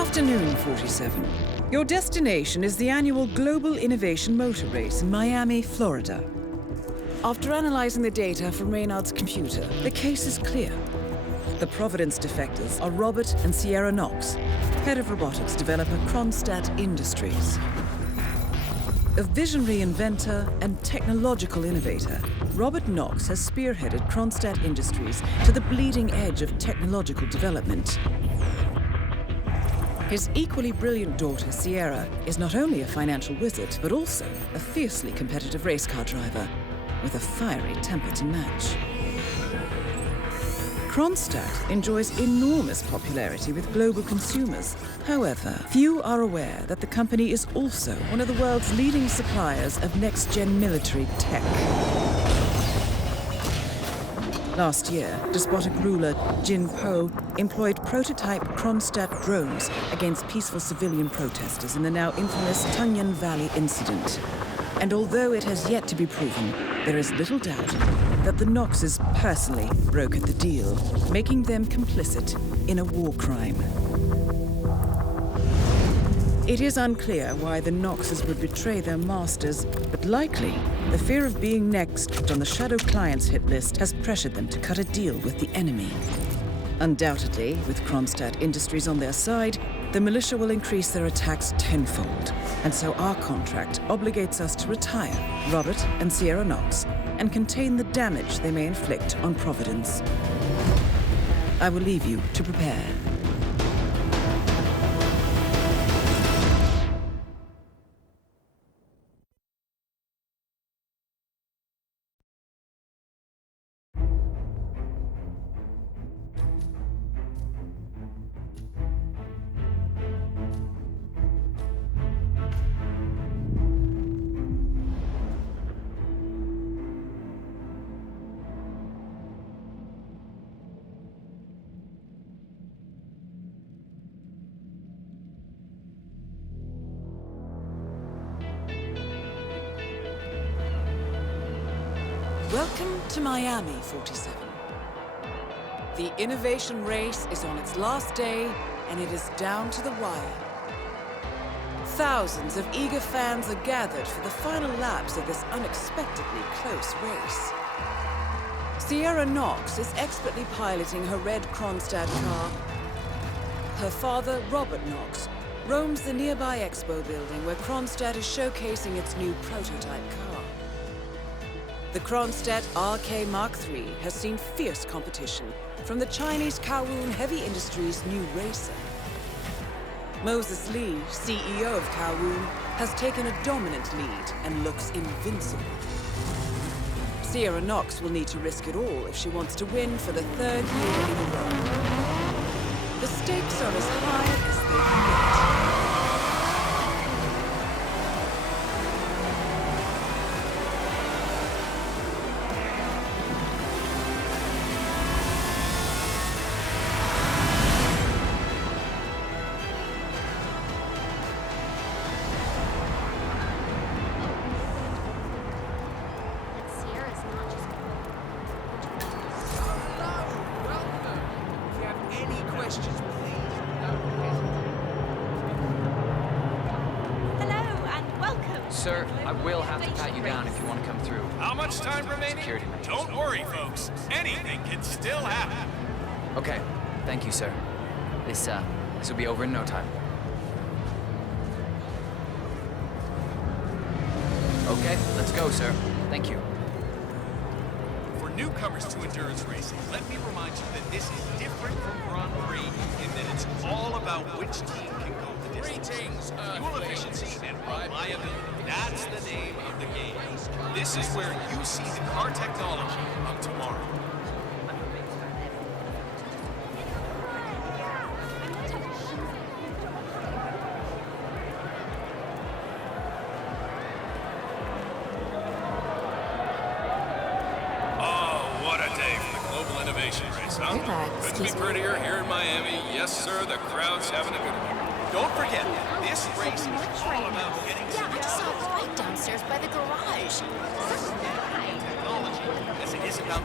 afternoon, 47. Your destination is the annual Global Innovation Motor Race in Miami, Florida. After analyzing the data from Reynard's computer, the case is clear. The Providence defectors are Robert and Sierra Knox, head of robotics developer Kronstadt Industries. A visionary inventor and technological innovator, Robert Knox has spearheaded Kronstadt Industries to the bleeding edge of technological development. His equally brilliant daughter, Sierra, is not only a financial wizard, but also a fiercely competitive race car driver with a fiery temper to match. Kronstadt enjoys enormous popularity with global consumers. However, few are aware that the company is also one of the world's leading suppliers of next-gen military tech. Last year, despotic ruler Jin Po employed prototype Kronstadt drones against peaceful civilian protesters in the now infamous Tungan Valley incident. And although it has yet to be proven, there is little doubt that the Knoxes personally brokered the deal, making them complicit in a war crime. It is unclear why the Knoxes would betray their masters, but likely the fear of being next on the Shadow Clients hit list has pressured them to cut a deal with the enemy. Undoubtedly, with Kronstadt Industries on their side, the militia will increase their attacks tenfold. And so our contract obligates us to retire Robert and Sierra Knox and contain the damage they may inflict on Providence. I will leave you to prepare. Welcome to Miami, 47. The innovation race is on its last day, and it is down to the wire. Thousands of eager fans are gathered for the final laps of this unexpectedly close race. Sierra Knox is expertly piloting her red Kronstadt car. Her father, Robert Knox, roams the nearby expo building where Kronstadt is showcasing its new prototype car. The Kronstadt RK Mark III has seen fierce competition from the Chinese Kowloon Heavy Industries' new racer. Moses Lee, CEO of Kowloon, has taken a dominant lead and looks invincible. Sierra Knox will need to risk it all if she wants to win for the third year in a row. The stakes are as high as they can get. Sir, I will have to pat you down if you want to come through. How much time remaining? Security measures. Don't worry, folks. Anything can still happen. Okay, thank you, sir. This will be over in no time. Okay, let's go, sir. Thank you. For newcomers to endurance racing, let me remind you that this is different from Grand Prix in that it's all about which team can go the distance. Fuel efficiency and reliability. That's the name of the game. This is where you see the car technology of tomorrow. Oh, what a day for the Global Innovation Race, huh? Couldn't be prettier here in Miami. Yes, sir, the crowd's having a good one. Don't forget, this race is all about getting to I just saw it right downstairs by the garage. technology as it is about...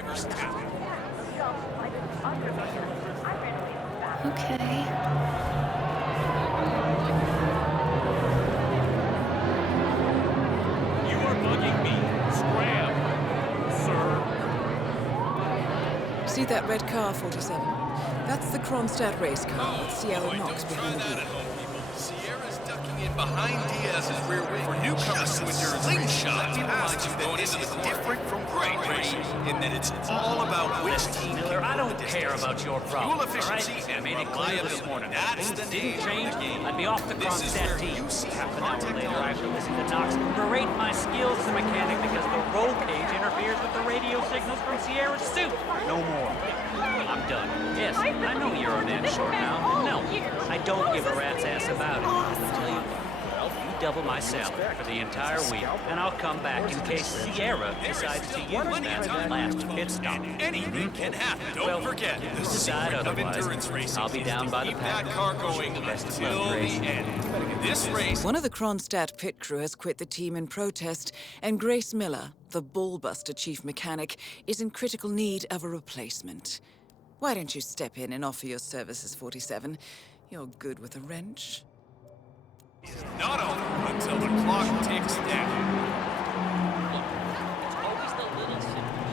driver's talent. Okay. You are bugging me. Scram, sir. See that red car, 47? That's the Kronstadt race car with Sierra Knox Don't try behind the that wheel. at home, people. Sierra's ducking in behind Diaz's rear wing. For newcomers to endurance racing, let me remind you that this is different from Grand Prix in that it's all about which team Miller, I can don't go the care distance. about your Fuel problems, all efficiency right? I and made it clear this reliability. morning. That's Things the didn't name change. of the game. I'd be off the This is where Kronstadt team. you see Half an our hour later, technology. after listening to Knox berate my skills as a mechanic because the roll cage interferes with the radio signals from Sierra's suit. No more. I'm done. Yes, I know you're on end short now. No, I don't give a rat's ass about it. I'll tell you what, you double my salary for the entire week, and I'll come back in case Sierra decides to use that last pit stop. Anything can happen. Don't forget, the Decide secret of otherwise. endurance racing I'll be is down to by the keep pack. that car going Best of until luck, the Grace. end. This race One of the Kronstadt pit crew has quit the team in protest, and Grace Miller, the ballbuster chief mechanic, is in critical need of a replacement. Why don't you step in and offer your services, 47? You're good with a wrench. is not over until the clock ticks down. It's always the little sinners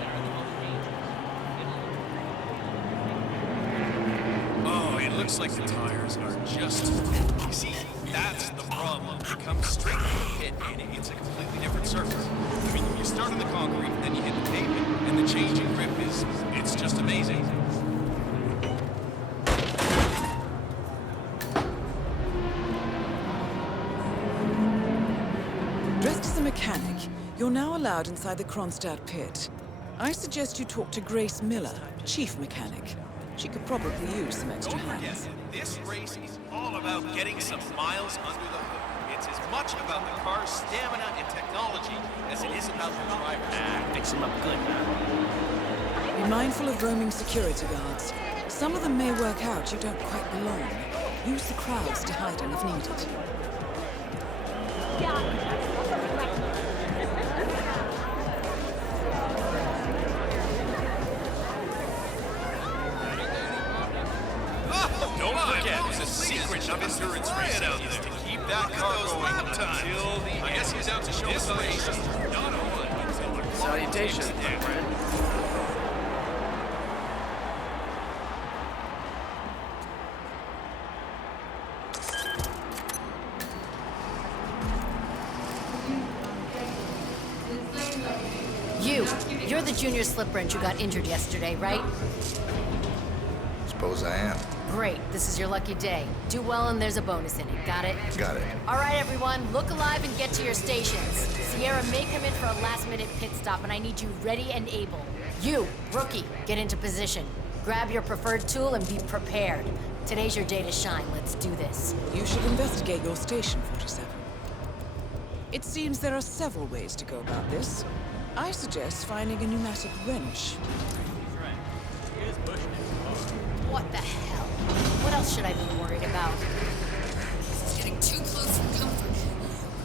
that are the most dangerous. Oh, it looks like the tires are just... You see, that's the problem. You come straight from the pit, and it's a completely different surface. I mean, you start on the concrete, then you hit the pavement, and the change in grip is... It's just amazing. Dressed as a mechanic, you're now allowed inside the Kronstadt pit. I suggest you talk to Grace Miller, chief mechanic. She could probably use some extra Don't forget, hands. this race is all about getting some miles under the hood. It's as much about the car's stamina and technology as it is about the driver. Fix him up good now. Be mindful of roaming security guards. Some of them may work out you don't quite belong. Use the crowds to hide in if needed. Don't forget, the secret of endurance racing is to keep that car going until the end. I guess he's out to show us the race. Not over until the clock Salutations, ticks my down. friend. You're the junior slip wrench who got injured yesterday, right? Suppose I am. Great, this is your lucky day. Do well and there's a bonus in it, got it? Got it. All right, everyone, look alive and get to your stations. Sierra may come in for a last-minute pit stop, and I need you ready and able. You, rookie, get into position. Grab your preferred tool and be prepared. Today's your day to shine. Let's do this. You should investigate your station, 47. It seems there are several ways to go about this. I suggest finding a pneumatic wrench. What the hell? What else should I be worried about? This is getting too close for comfort.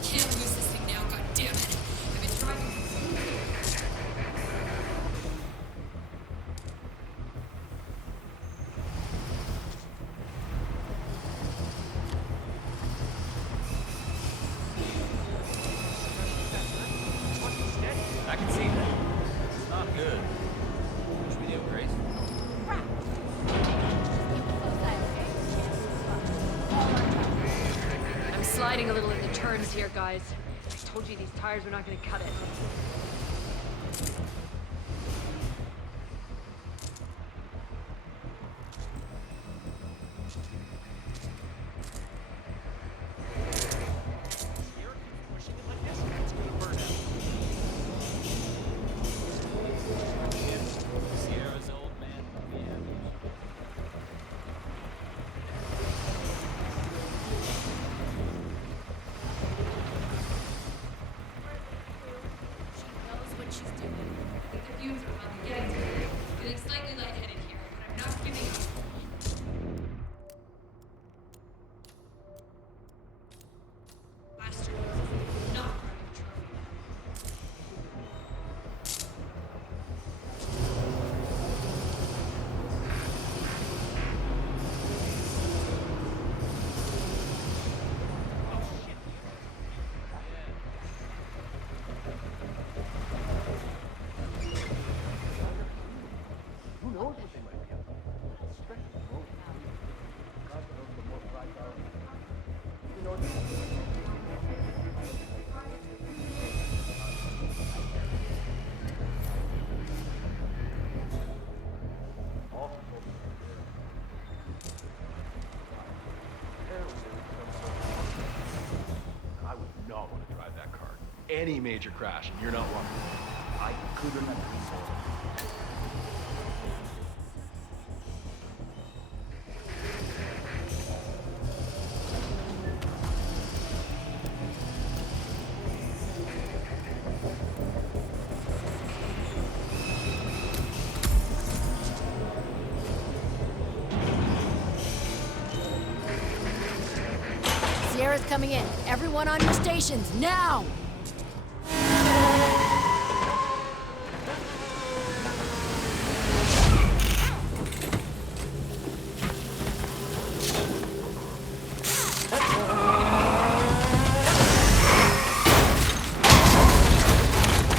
Can't lose this thing now, goddammit. I've been driving. I can see that. It's not good. What should we do, Grace? I'm sliding a little in the turns here, guys. I told you these tires were not going to cut it. Sierra's old man. She knows what she's doing. any major crash, and you're not one. I could remember before. Sierra's coming in. Everyone on your stations, now!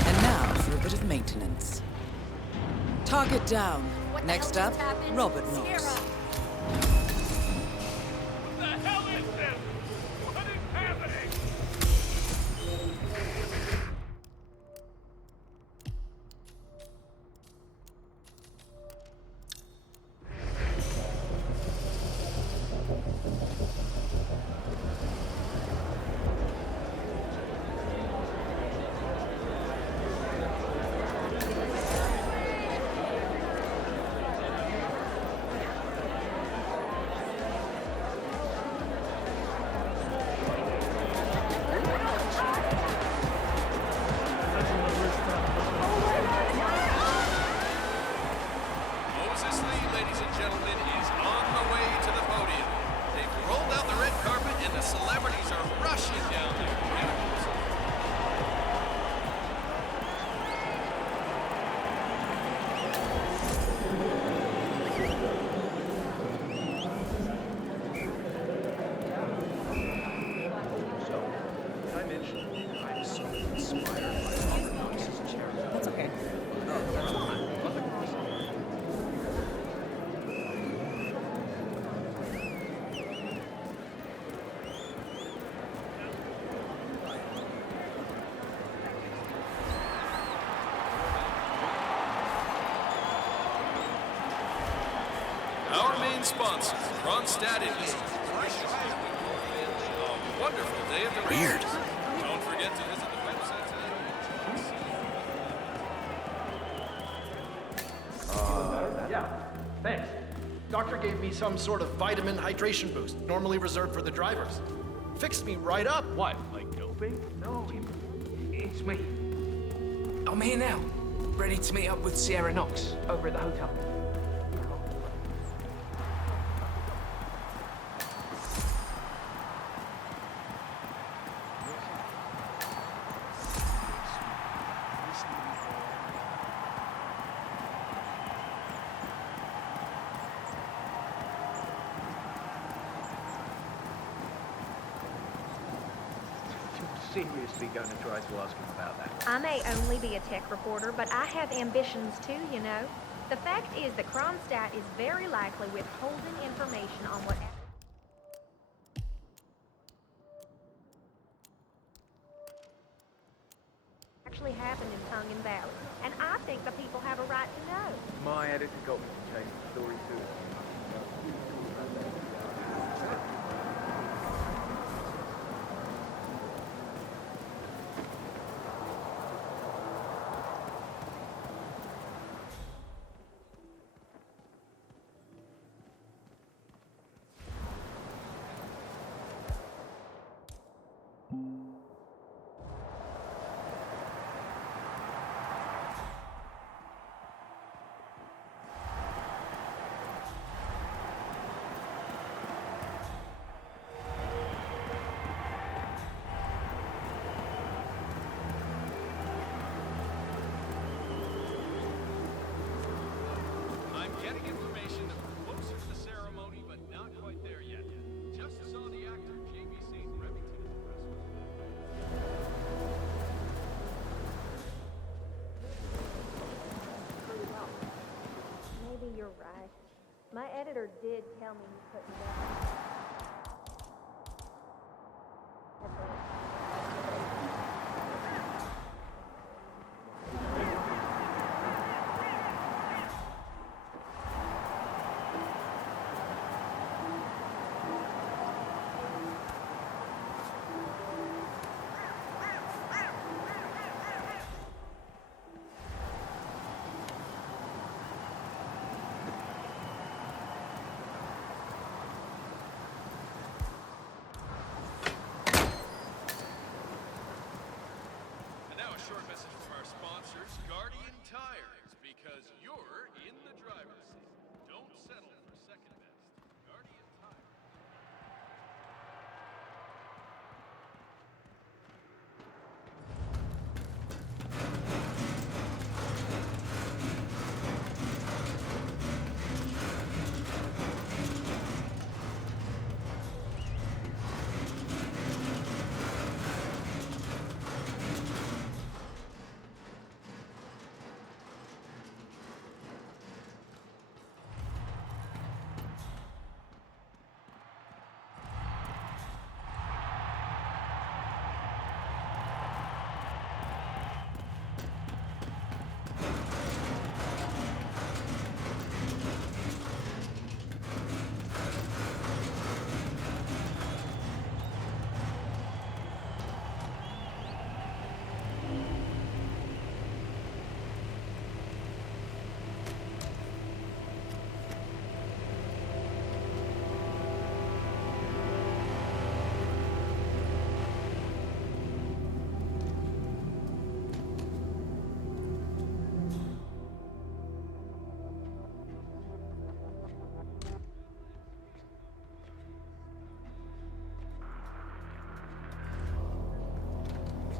And now for a bit of maintenance. Target down. What the Next hell up, just happened? Robert Knox. Sierra! What the hell is this? What is happening? Moses Lee, ladies and gentlemen, is on the way to the podium. They've rolled out the red carpet and the celebrities are rushing down there. Did I mention I'm so inspired by Robert Knox's charity? That's okay. Our main sponsor, Kronstadt Industries. A wonderful day at the races. Don't forget to visit the website today. Yeah, thanks. Doctor gave me some sort of vitamin hydration boost, normally reserved for the drivers. Fixed me right up. What, like doping? No, it's me. I'm here now, ready to meet up with Sierra Knox over at the hotel. Seriously going to try to ask him about that? I may only be a tech reporter, but I have ambitions too, you know. The fact is that Kronstadt is very likely withholding information on what actually happened in Tongan Valley. And I think the people have a right to know. My editor got me to change the story too. I'm getting information that we're closer to the ceremony, but not quite there yet. Just saw the actor JBC's Remington at the press. Maybe you're right. My editor did tell me he couldn't go. Here's Guardian Tires, because you're in the driver's seat. Don't settle for second best. Guardian Tires.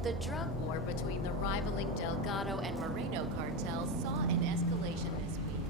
The drug war between the rivaling Delgado and Moreno cartels saw an escalation this week.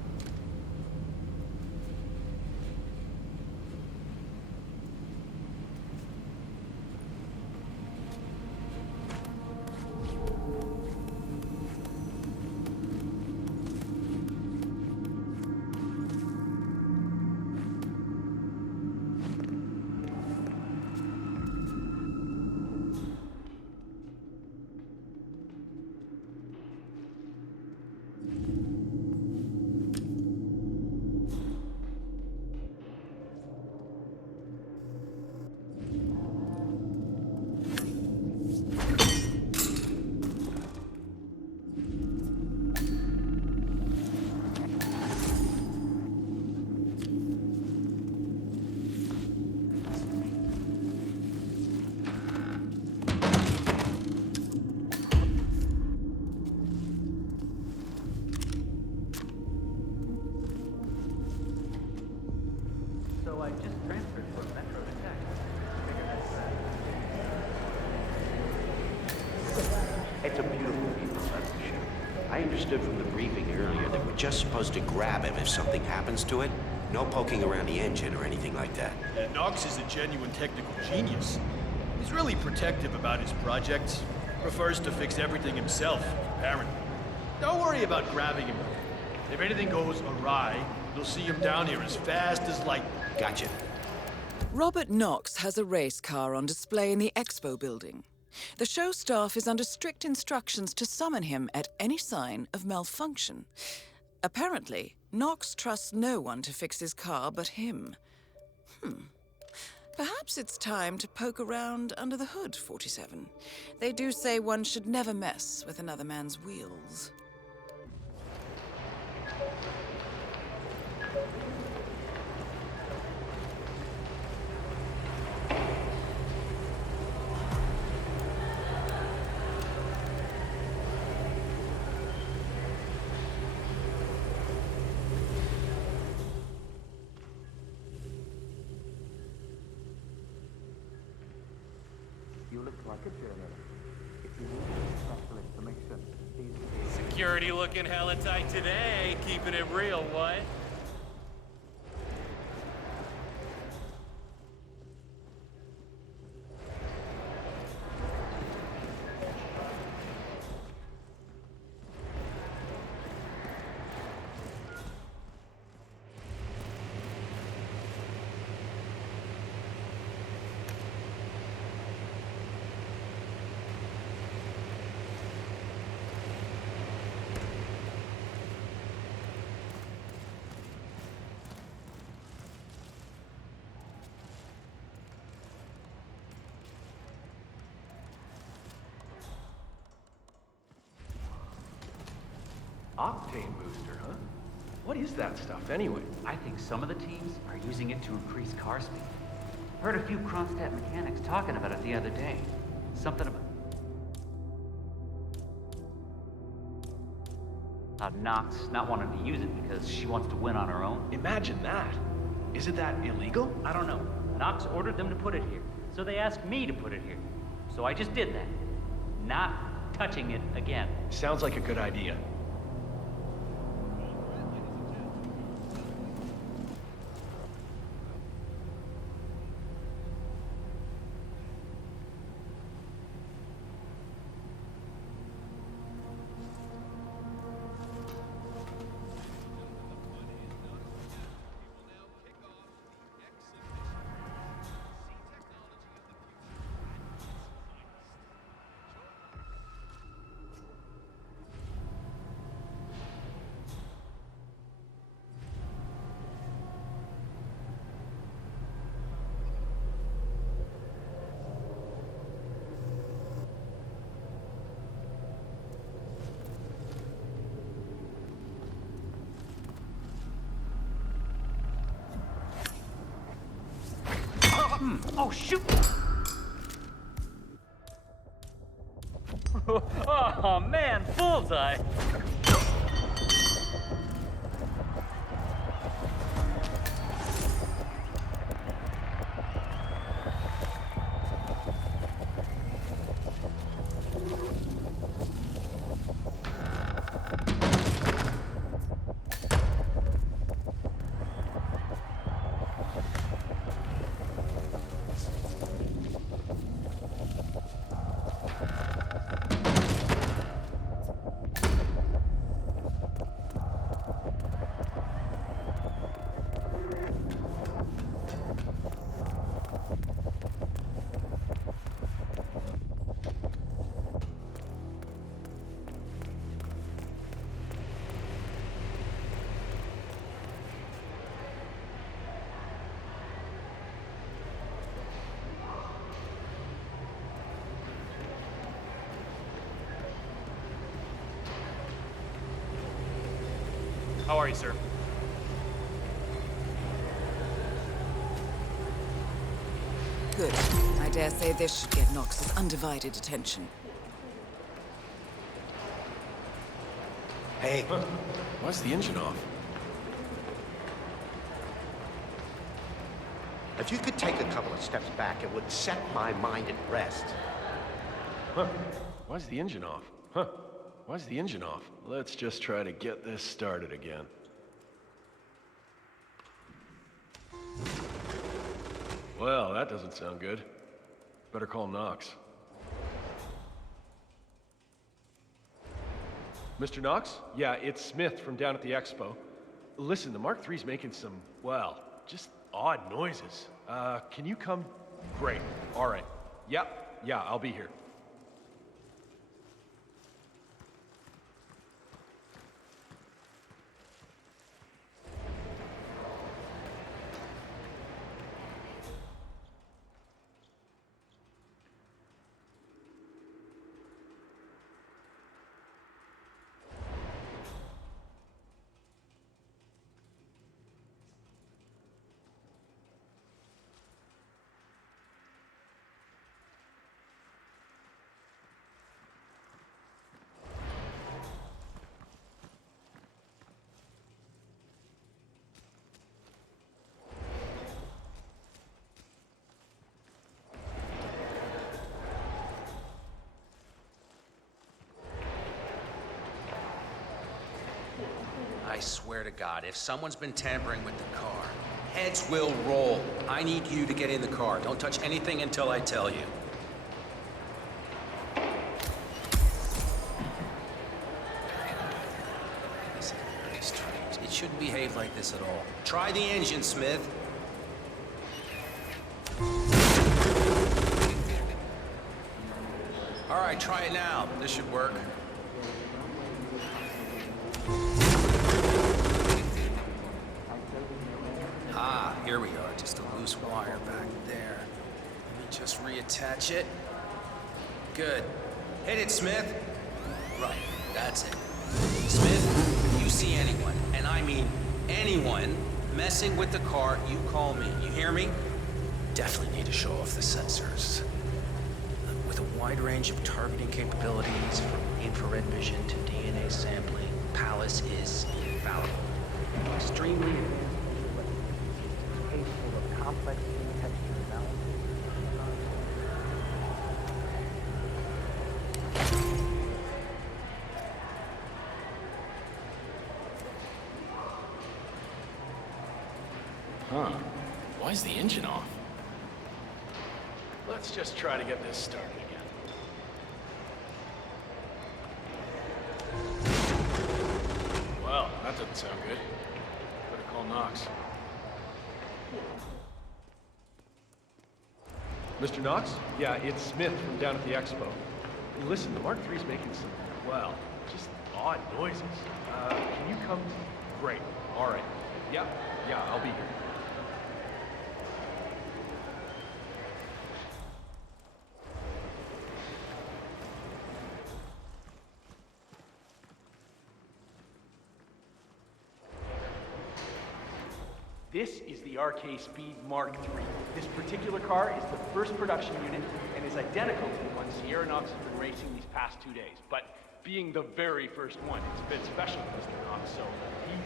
So I just transferred from Metro to Tech. It's a beautiful view, that's for sure. I understood from the briefing earlier that we're just supposed to grab him if something happens to it. No poking around the engine or anything like that. Knox is a genuine technical genius. He's really protective about his projects. Prefers to fix everything himself, apparently. Don't worry about grabbing him. If anything goes awry, you'll see him down here as fast as lightning. Gotcha. Robert Knox has a race car on display in the expo building. The show staff is under strict instructions to summon him at any sign of malfunction. Apparently, Knox trusts no one to fix his car but him. Perhaps it's time to poke around under the hood, 47. They do say one should never mess with another man's wheels. You look like a journalist. If you need special information, please... Security looking hella tight today. Keeping it real, what? Octane booster, huh? What is that stuff, anyway? I think some of the teams are using it to increase car speed. Heard a few Kronstadt mechanics talking about it the other day. Something about... About Nox not wanting to use it because she wants to win on her own. Imagine that. Isn't that illegal? I don't know. Nox ordered them to put it here, so they asked me to put it here. So I just did that. Not touching it again. Sounds like a good idea. Oh, shoot! Oh, man, bullseye! How are you, sir? Good. I dare say this should get Nox's undivided attention. Hey. Why's the engine off? If you could take a couple of steps back, it would set my mind at rest. Huh. Why's the engine off? Huh. Why's the engine off? Let's just try to get this started again. Well, that doesn't sound good. Better call Knox. Mr. Knox? Yeah, it's Smith from down at the expo. Listen, the Mark III's making some, well, just odd noises. Can you come? Great. All right. Yep. Yeah, I'll be here. I swear to God, if someone's been tampering with the car, heads will roll. I need you to get in the car. Don't touch anything until I tell you. It shouldn't behave like this at all. Try the engine, Smith. All right, try it now. This should work. Ah, here we are. Just a loose wire back there. Let me just reattach it. Good. Hit it, Smith. Right, that's it. Smith, if you see anyone, and I mean anyone, messing with the car, you call me. You hear me? Definitely need to show off the sensors. With a wide range of targeting capabilities, from infrared vision to DNA sampling, palace is infallible. Extremely capable of complex texture analysis. Huh. Why is the engine off? Let's just try to get this started again. Well, that doesn't sound good. Better call Knox. Mr. Knox? Yeah, it's Smith from down at the expo. Listen, the Mark III's making some, well, just odd noises. Can you come? Great. All right. Yeah, I'll be here. This is the RK Speed Mark III. This particular car is the first production unit and is identical to the one Sierra Knox has been racing these past 2 days. But being the very first one, it's a bit special to Mr. Knox, so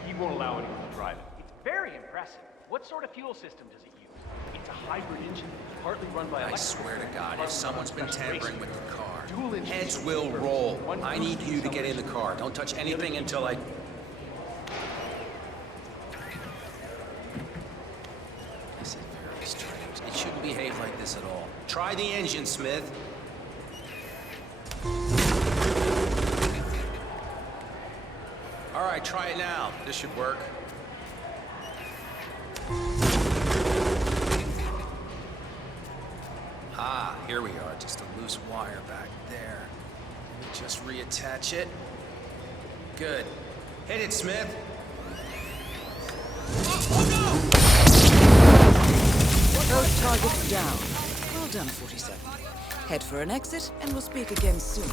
he won't allow anyone to drive it. It's very impressive. What sort of fuel system does it use? It's a hybrid engine, partly run by I swear to God, if someone's been tampering with the car, Dual heads will roll. I need you to get in the car. Don't touch anything until I... This is very strange. It shouldn't behave like this at all. Try the engine, Smith. All right, try it now. This should work. Ah, here we are. Just a loose wire back there. Let me just reattach it. Good. Hit it, Smith. Both targets down. Well done, 47. Head for an exit, and we'll speak again soon.